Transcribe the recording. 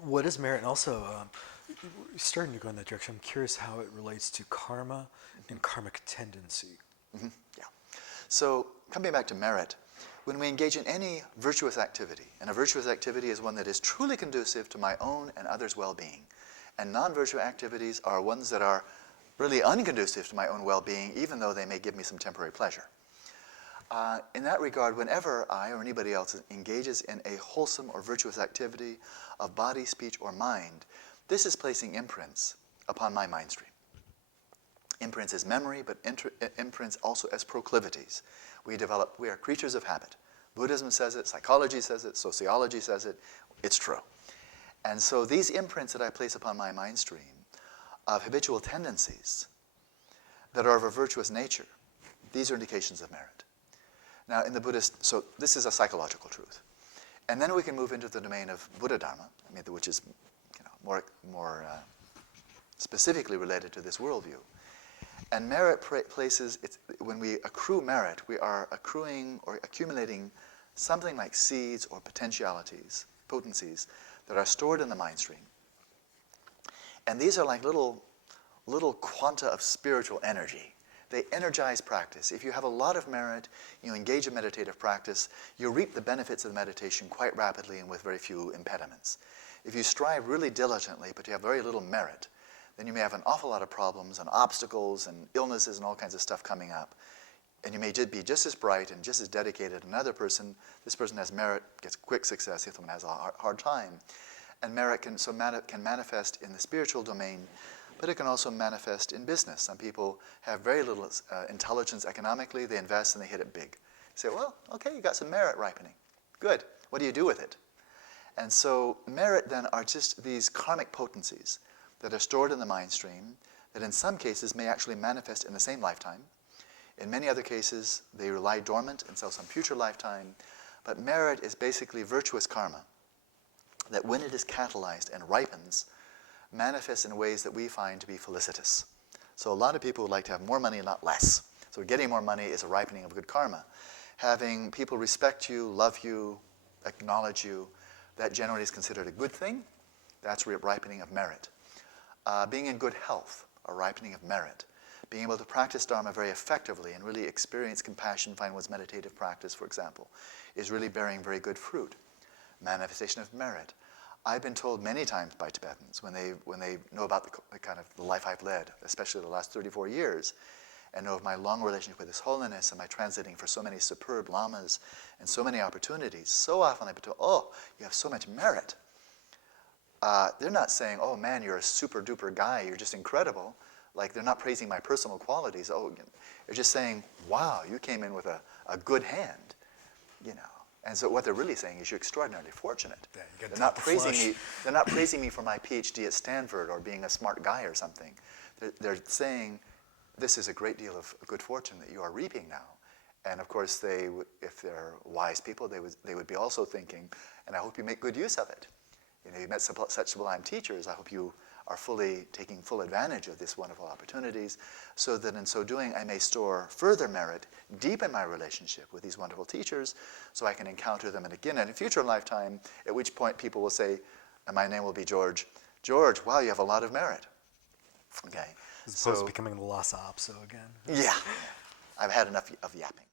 What is merit? And also, starting to go in that direction, I'm curious how it relates to karma and karmic tendency. Yeah. So coming back to merit, when we engage in any virtuous activity, and a virtuous activity is one that is truly conducive to my own and others' well-being, and non-virtuous activities are ones that are really unconducive to my own well-being, even though they may give me some temporary pleasure. In that regard, whenever I or anybody else engages in a wholesome or virtuous activity of body, speech, or mind, this is placing imprints upon my mind stream. Imprints as memory, but imprints also as proclivities. We are creatures of habit. Buddhism says it, psychology says it, sociology says it. It's true. And so these imprints that I place upon my mind stream of habitual tendencies that are of a virtuous nature, these are indications of merit. Now, in the Buddhist, so this is a psychological truth. And then we can move into the domain of Buddha Dharma, which is more specifically related to this worldview. And merit places, when we accrue merit, we are accruing or accumulating something like seeds or potencies that are stored in the mind stream. And these are like little quanta of spiritual energy. They energize practice. If you have a lot of merit, you engage in meditative practice, you reap the benefits of the meditation quite rapidly and with very few impediments. If you strive really diligently, but you have very little merit, then you may have an awful lot of problems and obstacles and illnesses and all kinds of stuff coming up. And you may be just as bright and just as dedicated. Another person, this person has merit, gets quick success, the other one has a hard time. And merit can manifest in the spiritual domain, but it can also manifest in business. Some people have very little intelligence economically. They invest and they hit it big. You say, well, okay, you got some merit ripening. Good. What do you do with it? And so merit then are just these karmic potencies that are stored in the mind stream that in some cases may actually manifest in the same lifetime. In many other cases, they lie dormant until some future lifetime. But merit is basically virtuous karma that when it is catalyzed and ripens, manifests in ways that we find to be felicitous. So a lot of people would like to have more money and not less. So getting more money is a ripening of good karma. Having people respect you, love you, acknowledge you, that generally is considered a good thing. That's ripening of merit. Being in good health, a ripening of merit. Being able to practice Dharma very effectively and really experience compassion, find one's meditative practice, for example, is really bearing very good fruit. Manifestation of merit. I've been told many times by Tibetans when they know about the kind of the life I've led, especially the last 34 years, and know of my long relationship with His Holiness and my translating for so many superb lamas and so many opportunities. So often I've been told, oh, you have so much merit. They're not saying, oh man, you're a super duper guy, you're just incredible. Like they're not praising my personal qualities. Oh, they're just saying, wow, you came in with a good hand, And so what they're really saying is you're extraordinarily fortunate. Yeah, they're not praising me. They're not praising me for my PhD at Stanford or being a smart guy or something. They're saying this is a great deal of good fortune that you are reaping now. And of course, if they're wise people, they would be also thinking, and I hope you make good use of it. You met such sublime teachers. I hope you are taking full advantage of these wonderful opportunities, so that in so doing I may store further merit, deepen my relationship with these wonderful teachers, so I can encounter them again in a future lifetime, at which point people will say, and my name will be George, George, wow, you have a lot of merit. Okay. As opposed to becoming the Lhasa Apso again. Yeah. I've had enough of yapping.